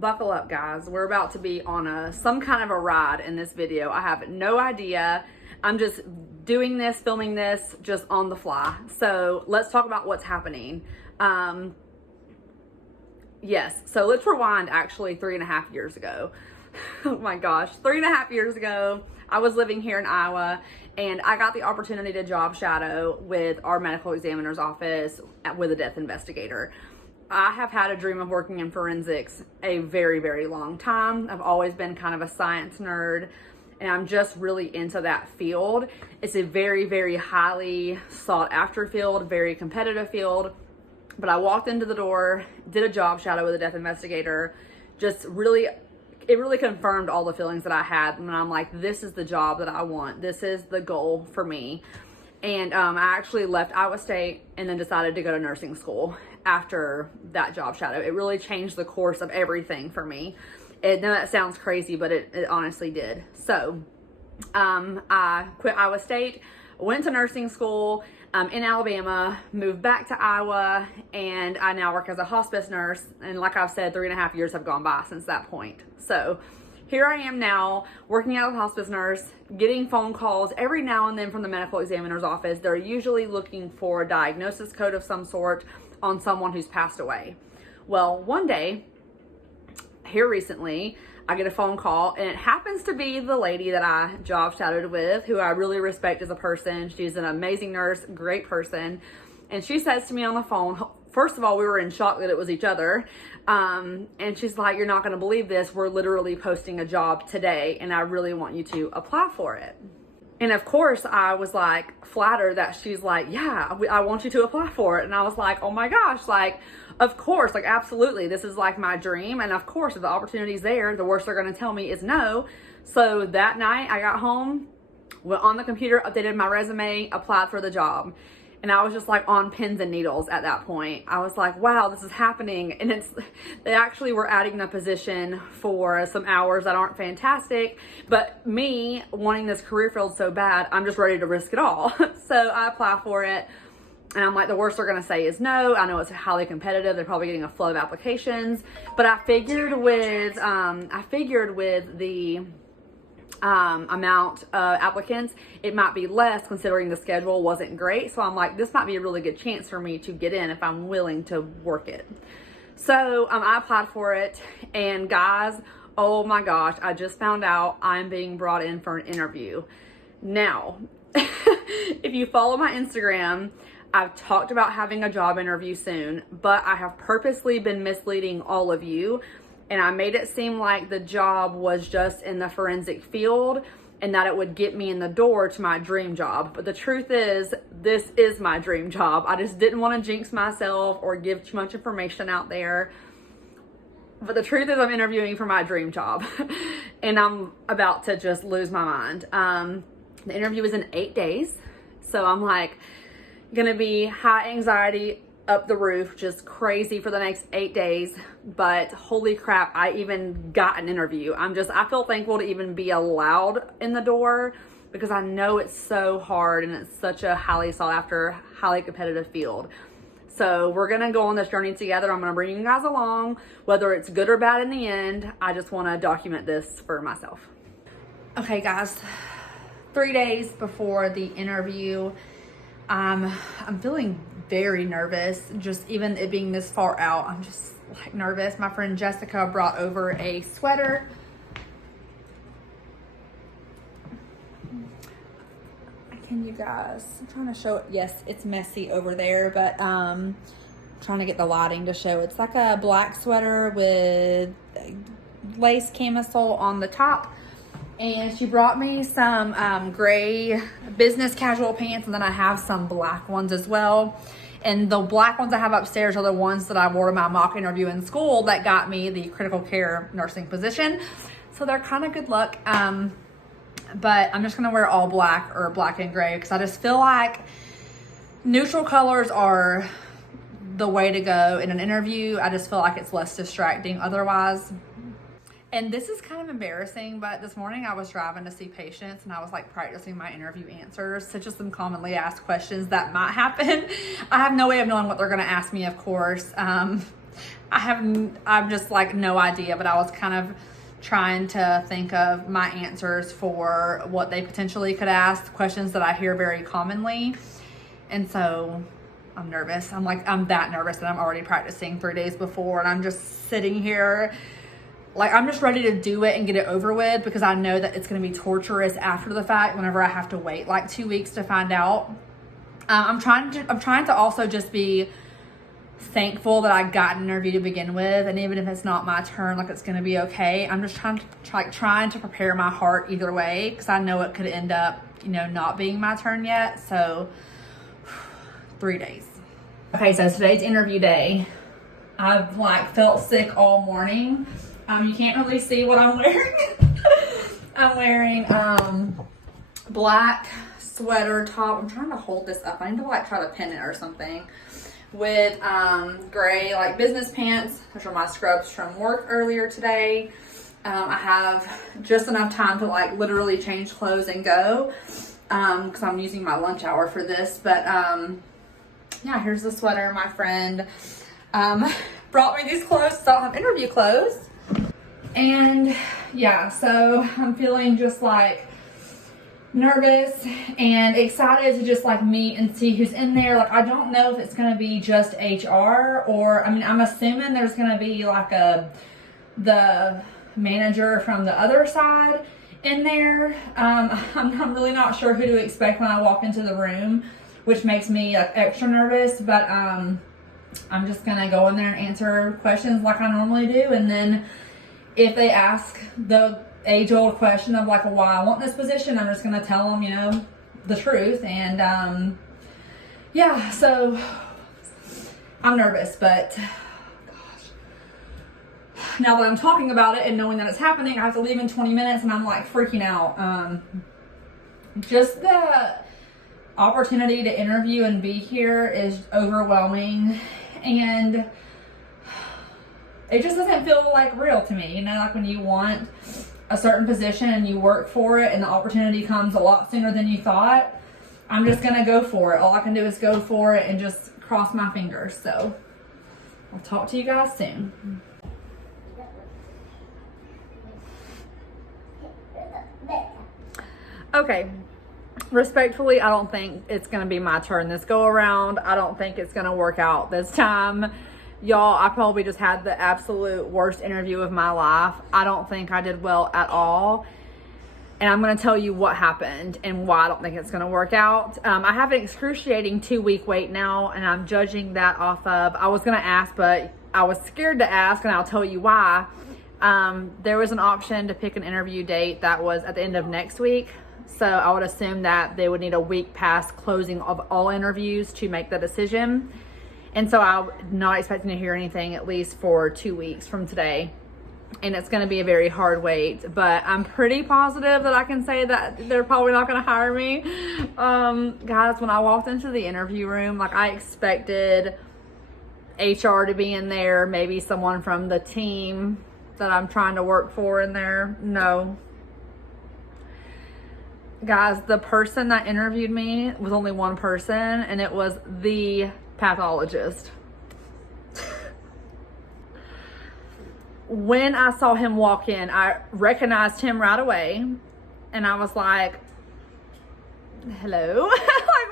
buckle up, guys. We're about to be on some kind of a ride in this video. I have no idea. I'm just doing this, filming this just on the fly. So let's talk about what's happening. Yes, so let's rewind actually 3.5 years ago. Oh my gosh, 3.5 years ago, I was living here in Iowa and I got the opportunity to job shadow with our medical examiner's office with a death investigator. I have had a dream of working in forensics a very, very long time. I've always been kind of a science nerd and I'm just really into that field. It's a very, very highly sought after field, very competitive field. But I walked into the door, did a job shadow with a death investigator, it really confirmed all the feelings that I had. And I'm like, this is the job that I want. This is the goal for me. And I actually left Iowa State and then decided to go to nursing school after that job shadow. It really changed the course of everything for me. Now that sounds crazy, but it honestly did. So I quit Iowa State, went to nursing school in Alabama, moved back to Iowa, and I now work as a hospice nurse. And like I've said, 3.5 years have gone by since that point. So here I am now working as a hospice nurse, getting phone calls every now and then from the medical examiner's office. They're usually looking for a diagnosis code of some sort on someone who's passed away. Well, one day, here recently, I get a phone call and it happens to be the lady that I job shadowed with, who I really respect as a person. She's an amazing nurse, great person. And she says to me on the phone, first of all, we were in shock that it was each other. And she's like, you're not going to believe this. We're literally posting a job today and I really want you to apply for it. And of course I was like flattered that she's like, yeah, I want you to apply for it. And I was like, oh my gosh, like, of course, like absolutely. This is like my dream. And of course, if the opportunity's there, the worst they're going to tell me is no. So that night I got home, went on the computer, updated my resume, applied for the job. And I was just like on pins and needles at that point. I was like, wow, this is happening. And they actually were adding a position for some hours that aren't fantastic. But me wanting this career field so bad, I'm just ready to risk it all. So I apply for it. And I'm like, the worst they're gonna say is no. I know it's highly competitive. They're probably getting a flood of applications. But I figured with the amount of applicants, it might be less considering the schedule wasn't great. So I'm like, this might be a really good chance for me to get in if I'm willing to work it. So I applied for it, and guys, oh my gosh, I just found out I'm being brought in for an interview. Now, if you follow my Instagram, I've talked about having a job interview soon, but I have purposely been misleading all of you. And I made it seem like the job was just in the forensic field and that it would get me in the door to my dream job. But the truth is, this is my dream job. I just didn't want to jinx myself or give too much information out there. But the truth is I'm interviewing for my dream job and I'm about to just lose my mind. The interview is in 8 days. So I'm like gonna be high anxiety, up the roof, just crazy for the next 8 days. But holy crap, I even got an interview. I feel thankful to even be allowed in the door because I know it's so hard and it's such a highly sought after, highly competitive field. So we're gonna go on this journey together. I'm gonna bring you guys along, whether it's good or bad in the end. I just wanna document this for myself. Okay guys, 3 days before the interview, I'm feeling very nervous. Just even it being this far out, I'm just like nervous. My friend Jessica brought over a sweater. Can you guys, I'm trying to show it. Yes, it's messy over there, but trying to get the lighting to show. It's like a black sweater with lace camisole on the top. And she brought me some gray business casual pants, and then I have some black ones as well. And the black ones I have upstairs are the ones that I wore to my mock interview in school that got me the critical care nursing position. So they're kind of good luck. But I'm just gonna wear all black or black and gray because I just feel like neutral colors are the way to go in an interview. I just feel like it's less distracting otherwise. And this is kind of embarrassing, but this morning I was driving to see patients and I was like practicing my interview answers, such as some commonly asked questions that might happen. I have no way of knowing what they're gonna ask me, of course. I'm just like no idea, but I was kind of trying to think of my answers for what they potentially could ask, questions that I hear very commonly. And so I'm nervous. I'm that nervous that I'm already practicing 3 days before, and I'm just sitting here like I'm just ready to do it and get it over with, because I know that it's going to be torturous after the fact whenever I have to wait like 2 weeks to find out. I'm trying to also just be thankful that I got an interview to begin with, and even if it's not my turn, like it's going to be okay. I'm just trying to prepare my heart either way, because I know it could end up, not being my turn yet. So 3 days. Okay, so today's interview day. I've felt sick all morning. You can't really see what I'm wearing. I'm wearing black sweater top. I'm trying to hold this up. I need to try to pin it or something. With gray business pants. Those are my scrubs from work earlier today. I have just enough time to literally change clothes and go, because I'm using my lunch hour for this. But yeah, here's the sweater. My friend brought me these clothes, so I don't have interview clothes. And yeah, so I'm feeling just nervous and excited to just meet and see who's in there. I don't know if it's going to be just HR, or I'm assuming there's going to be the manager from the other side in there. I'm really not sure who to expect when I walk into the room, which makes me extra nervous. But I'm just going to go in there and answer questions like I normally do, and then if they ask the age-old question of why I want this position, I'm just gonna tell them the truth. And yeah, so I'm nervous, but gosh, now that I'm talking about it and knowing that it's happening, I have to leave in 20 minutes and I'm freaking out. Just the opportunity to interview and be here is overwhelming, and it just doesn't feel real to me. When you want a certain position and you work for it and the opportunity comes a lot sooner than you thought, I'm just gonna go for it. All I can do is go for it and just cross my fingers. So I'll talk to you guys soon. Okay, respectfully, I don't think it's gonna be my turn this go around. I don't think it's gonna work out this time. Y'all, I probably just had the absolute worst interview of my life. I don't think I did well at all. And I'm going to tell you what happened and why I don't think it's going to work out. I have an excruciating 2-week wait now, and I'm judging that off of, I was going to ask, but I was scared to ask, and I'll tell you why. There was an option to pick an interview date that was at the end of next week. So I would assume that they would need a week past closing of all interviews to make the decision. And so I'm not expecting to hear anything at least for 2 weeks from today. And it's going to be a very hard wait, but I'm pretty positive that I can say that they're probably not going to hire me. Guys, when I walked into the interview room, I expected HR to be in there, maybe someone from the team that I'm trying to work for in there. No. Guys, the person that interviewed me was only one person, and it was the pathologist. When I saw him walk in, I recognized him right away, and I was like, hello?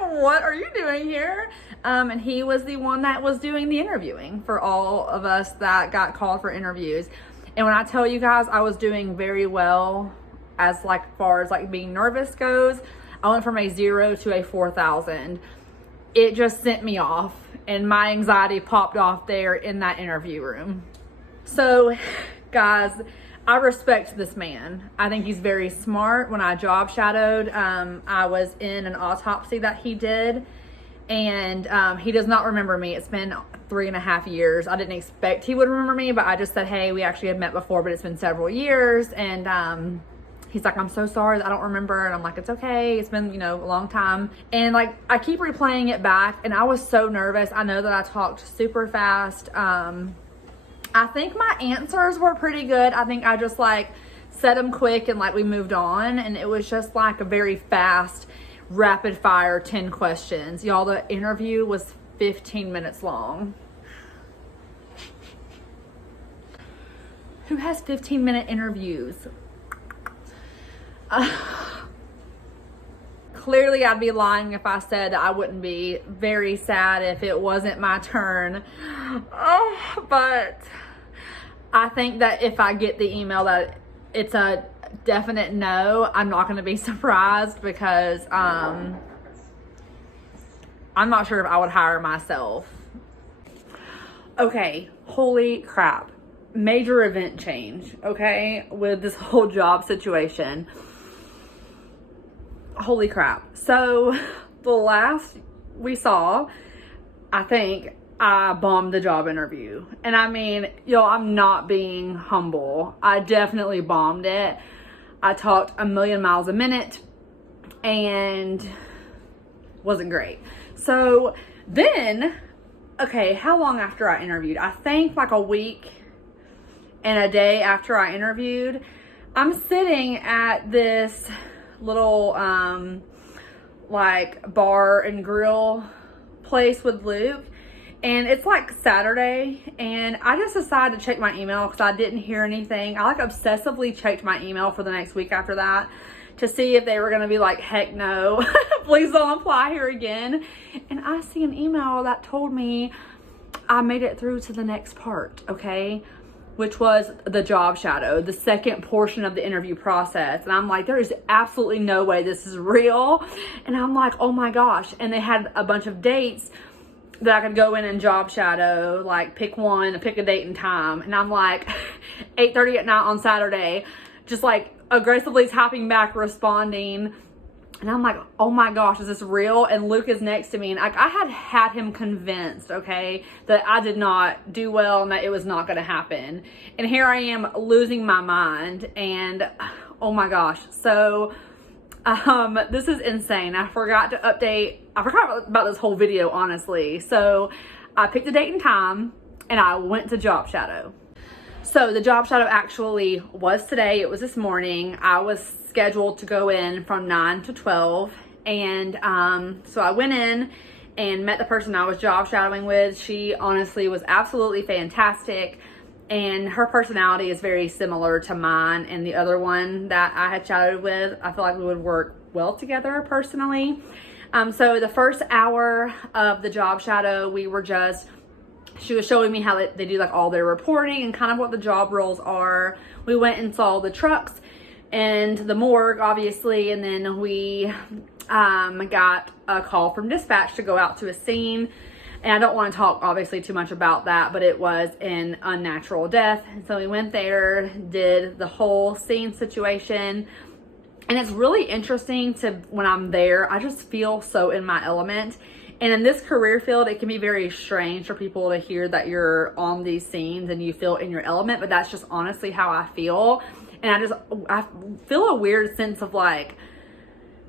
What are you doing here? And he was the one that was doing the interviewing for all of us that got called for interviews. And when I tell you guys, I was doing very well as far as being nervous goes. I went from a 0 to a 4,000. It just sent me off, and my anxiety popped off there in that interview room. So guys, I respect this man. I think he's very smart. When I job shadowed, I was in an autopsy that he did, and he does not remember me. It's been 3.5 years. I didn't expect he would remember me, but I just said, hey, we actually had met before, but it's been several years. And he's like, I'm so sorry that I don't remember. And I'm like, it's okay. It's been, a long time. And I keep replaying it back, and I was so nervous. I know that I talked super fast. I think my answers were pretty good. I think I just said them quick, and we moved on. And it was just a very fast, rapid fire 10 questions. Y'all, the interview was 15 minutes long. Who has 15-minute interviews? Clearly, I'd be lying if I said I wouldn't be very sad if it wasn't my turn. Oh, but I think that if I get the email that it's a definite no, I'm not going to be surprised because I'm not sure if I would hire myself. Okay, holy crap. Major event change, okay, with this whole job situation. Holy crap. So the last we saw, I think I bombed the job interview. And I mean, yo, I'm not being humble. I definitely bombed it. I talked a million miles a minute and wasn't great. So then, okay, how long after I interviewed? I think like a week and a day after I interviewed, I'm sitting at this little like bar and grill place with Luke, and it's like Saturday, and I just decided to check my email because I didn't hear anything. I like obsessively checked my email for the next week after that to see if they were going to be like, heck no, please don't apply here again. And I see an email that told me I made it through to the next part, okay, which was the job shadow, the second portion of the interview process. And I'm like, there is absolutely no way this is real. And I'm like, oh my gosh. And they had a bunch of dates that I could go in and job shadow, like pick one, pick a date and time. And I'm like, 8:30 at night on Saturday, just like aggressively typing back, responding. And I'm like, oh my gosh, is this real? And Luke is next to me. And I had him convinced, okay, that I did not do well and that it was not going to happen. And here I am losing my mind. And oh my gosh. So this is insane. I forgot about this whole video, honestly. So I picked a date and time and I went to job shadow. So the job shadow actually was today. It was this morning. I was scheduled to go in from 9 to 12. And so I went in and met the person I was job shadowing with. She honestly was absolutely fantastic. And her personality is very similar to mine and the other one that I had shadowed with. I feel like we would work well together personally. So the first hour of the job shadow, she was showing me how they do like all their reporting and kind of what the job roles are. We went and saw the trucks and the morgue, obviously, and then we got a call from dispatch to go out to a scene. And I don't want to talk obviously too much about that, but it was an unnatural death. And so we went there, did the whole scene situation. And it's really interesting when I'm there, I just feel so in my element. And in this career field, it can be very strange for people to hear that you're on these scenes and you feel in your element, but that's just honestly how I feel. And I feel a weird sense of like,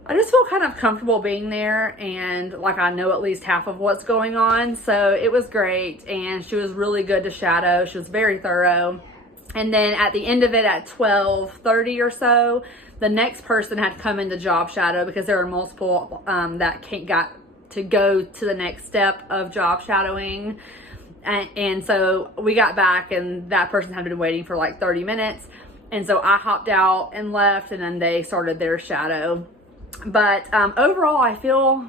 I just feel kind of comfortable being there, and like I know at least half of what's going on. So it was great, and she was really good to shadow. She was very thorough. And then at the end of it at 12:30 or so, the next person had come into job shadow because there were multiple that got to go to the next step of job shadowing. And so we got back and that person had been waiting for like 30 minutes. And so I hopped out and left, and then they started their shadow. But overall, I feel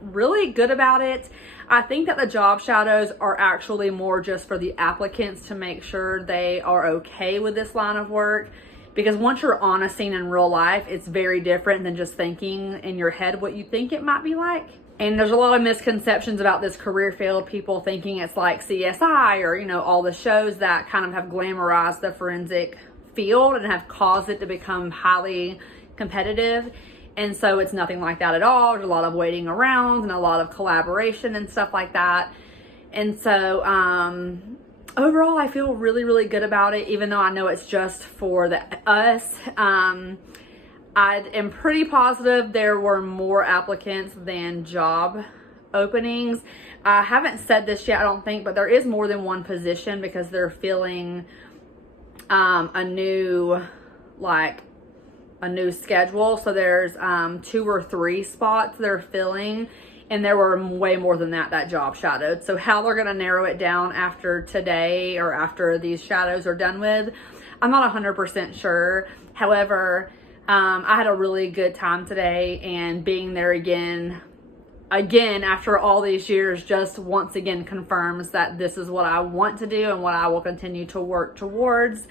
really good about it. I think that the job shadows are actually more just for the applicants to make sure they are okay with this line of work. Because once you're on a scene in real life, it's very different than just thinking in your head what you think it might be like. And there's a lot of misconceptions about this career field. People thinking it's like CSI or, you know, all the shows that kind of have glamorized the forensic field and have caused it to become highly competitive. And so it's nothing like that at all. There's a lot of waiting around and a lot of collaboration and stuff like that. And so overall, I feel really, really good about it, even though I know it's just for us. I am pretty positive there were more applicants than job openings. I haven't said this yet, I don't think, but there is more than one position because they're filling a new schedule. So there's 2 or 3 spots they're filling, and there were way more than that job shadowed. So how they're going to narrow it down after today or after these shadows are done with, I'm not 100% sure. However, I had a really good time today, and being there again after all these years just once again confirms that this is what I want to do and what I will continue to work towards.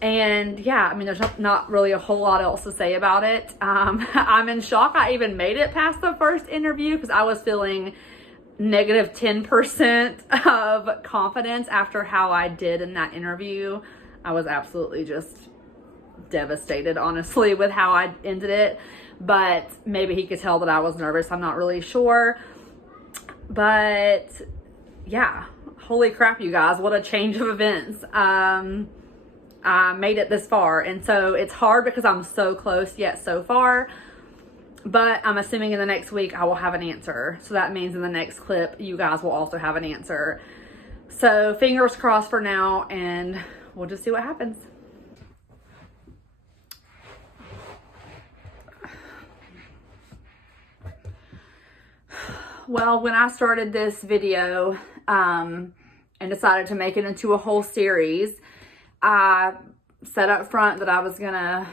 And yeah, I mean, there's not really a whole lot else to say about it. I'm in shock I even made it past the first interview, because I was feeling negative 10% of confidence after how I did in that interview. I was absolutely just devastated, honestly, with how I ended it. But maybe he could tell that I was nervous. I'm not really sure. But yeah, holy crap, you guys, what a change of events. I made it this far, and so it's hard because I'm so close yet so far. But I'm assuming in the next week I will have an answer. So that means in the next clip, you guys will also have an answer. So fingers crossed for now, and we'll just see what happens. Well, when I started this video and decided to make it into a whole series, I said up front that I was gonna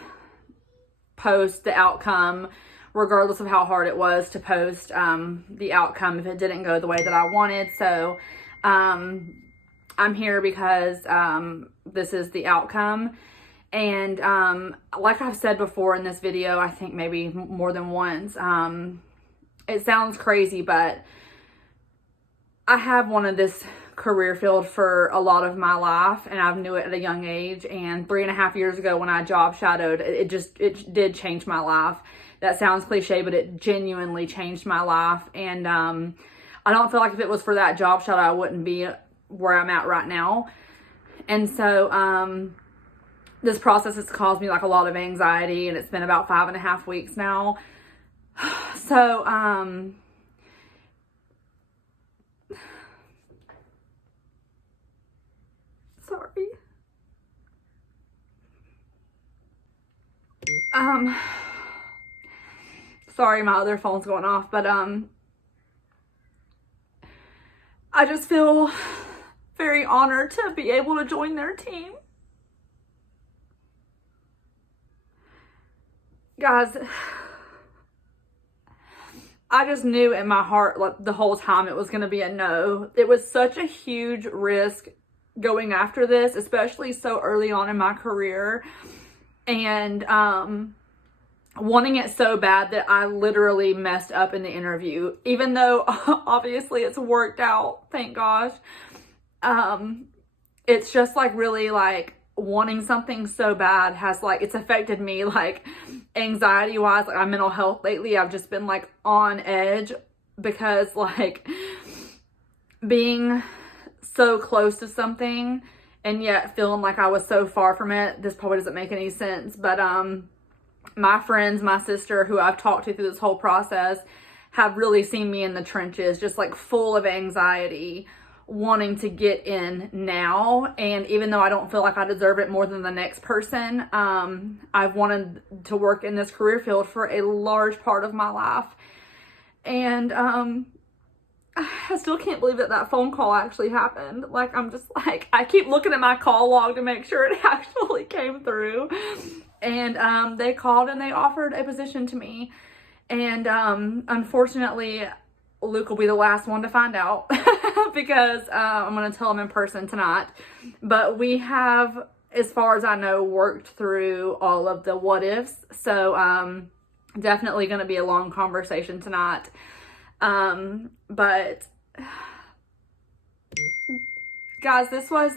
post the outcome regardless of how hard it was to post the outcome if it didn't go the way that I wanted. So I'm here because this is the outcome. And like I've said before in this video, I think maybe more than once, it sounds crazy, but I have wanted this career field for a lot of my life, and I've knew it at a young age. And 3.5 years ago when I job shadowed, it did change my life. That sounds cliche, but it genuinely changed my life. And I don't feel like if it was for that job shadow, I wouldn't be where I'm at right now. And so this process has caused me like a lot of anxiety, and it's been about 5.5 weeks now. So sorry. Sorry, my other phone's going off, but I just feel very honored to be able to join their team. Guys, I just knew in my heart, like, the whole time it was going to be a no. It was such a huge risk going after this, especially so early on in my career. And wanting it so bad that I literally messed up in the interview, even though obviously it's worked out, thank gosh. It's just like really like wanting something so bad has like, it's affected me like anxiety wise, like my mental health lately. I've just been like on edge because like being so close to something and yet feeling like I was so far from it. This probably doesn't make any sense, but my friends, my sister, who I've talked to through this whole process, have really seen me in the trenches, just like full of anxiety, wanting to get in now. And even though I don't feel like I deserve it more than the next person, I've wanted to work in this career field for a large part of my life. And I still can't believe that that phone call actually happened. Like, I'm just like, I keep looking at my call log to make sure it actually came through. And they called and they offered a position to me. And unfortunately, Luke will be the last one to find out because I'm going to tell him in person tonight. But we have, as far as I know, worked through all of the what ifs. So definitely going to be a long conversation tonight. But guys, this was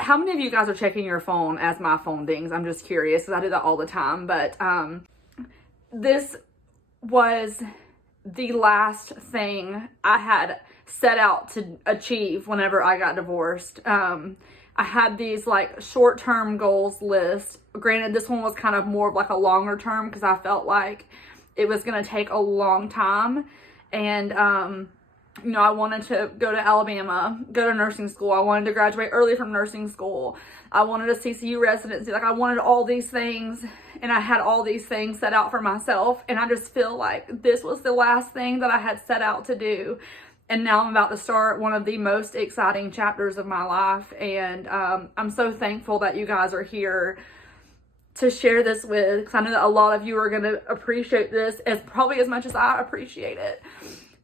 how many of you guys are checking your phone as my phone dings? I'm just curious because I do that all the time. But this was the last thing I had set out to achieve whenever I got divorced. I had these like short-term goals list. Granted, this one was kind of more of like a longer term because I felt like it was going to take a long time. And you know, I wanted to go to Alabama, go to nursing school. I wanted to graduate early from nursing school. I wanted a CCU residency. Like, I wanted all these things, and I had all these things set out for myself. And I just feel like this was the last thing that I had set out to do. And now I'm about to start one of the most exciting chapters of my life. And I'm so thankful that you guys are here to share this with, because I know that a lot of you are going to appreciate this probably as much as I appreciate it.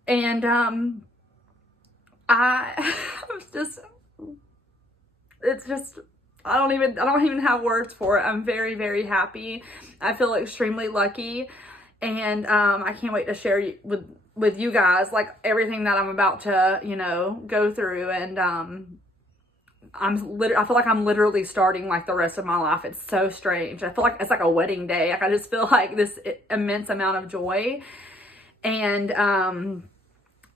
And I don't even have words for it. I'm very, very happy. I feel extremely lucky. And I can't wait to share with you guys like everything that I'm about to, you know, go through. And I feel like I'm literally starting like the rest of my life. It's so strange. I feel like it's like a wedding day. Like I just feel like this immense amount of joy. And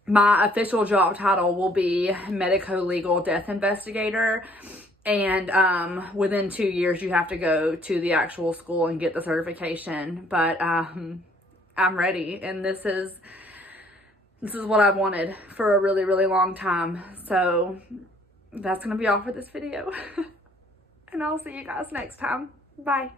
my official job title will be medico-legal death investigator. And within 2 years, you have to go to the actual school and get the certification. But I'm ready, and this is what I've wanted for a really, really long time. So that's gonna be all for this video. And I'll see you guys next time. Bye.